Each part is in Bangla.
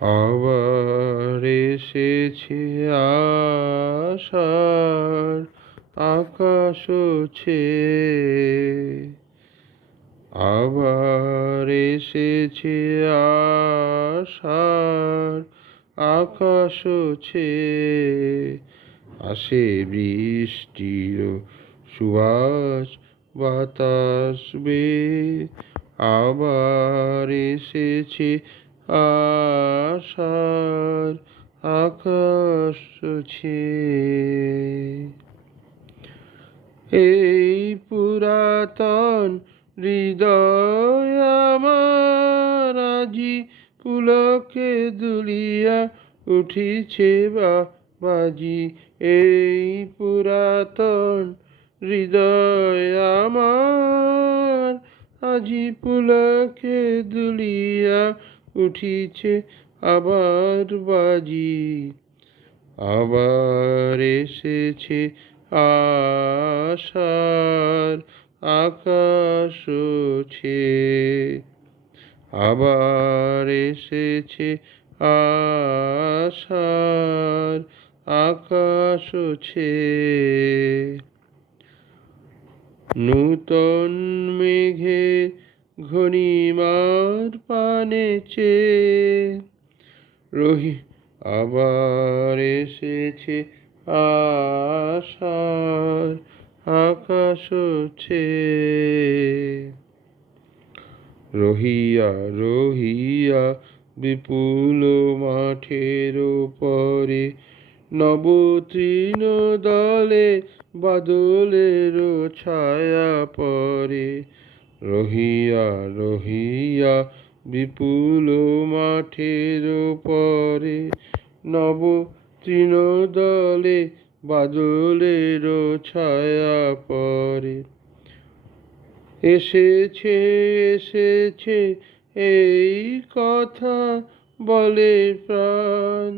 আবার এসেছে আশার আকাশ ছেয়ে, আবার এসেছে আশার আকাশ ছেয়ে, আসে বৃষ্টির সুবাস বাতাস বেয়ে, আবার এসেছে আশার আকাশ ছেয়ে। এই পুরাতন হৃদয় আমার আজি পুলকে দুলিয়া উঠিছে বাজি। এই পুরাতন হৃদয় আমার আজি পুলকে দুলিয়া উঠিছে আবার বাজি। আবার এসেছে আশার আকাশ ছেয়ে, আবার এসেছে আশার আকাশ ছেয়ে। নূতন মেঘে ঘনিমার পানে চেয়ে আবার এসেছে আশার আকাশ ছেয়ে। রহিয়া রহিয়া বিপুল মাঠের পরে নবতৃণ দলে বাদলের ছায়া পরে। রহিয়া রহিয়া বিপুল মাঠের পরে নবতৃণ দলে বাদলের ছায়া পরে। এসেছে এসেছে এই কথা বলে প্রাণ,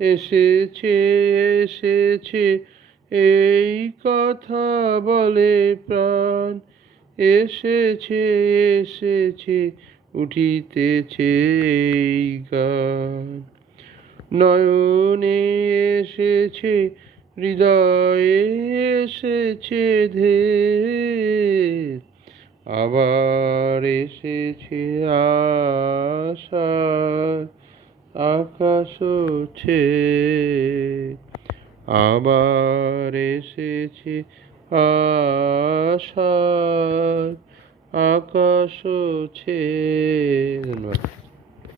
এসেছে এসেছে এই কথা বলে প্রাণ। এসেছে এসেছে উঠিতেছে এই গান। নয়নে এসেছে হৃদয়ে এসেছে ধেয়ে, আবার এসেছে আশার আকাশ ছেয়ে, আবার এসেছে আশার আকাশ ছেয়ে।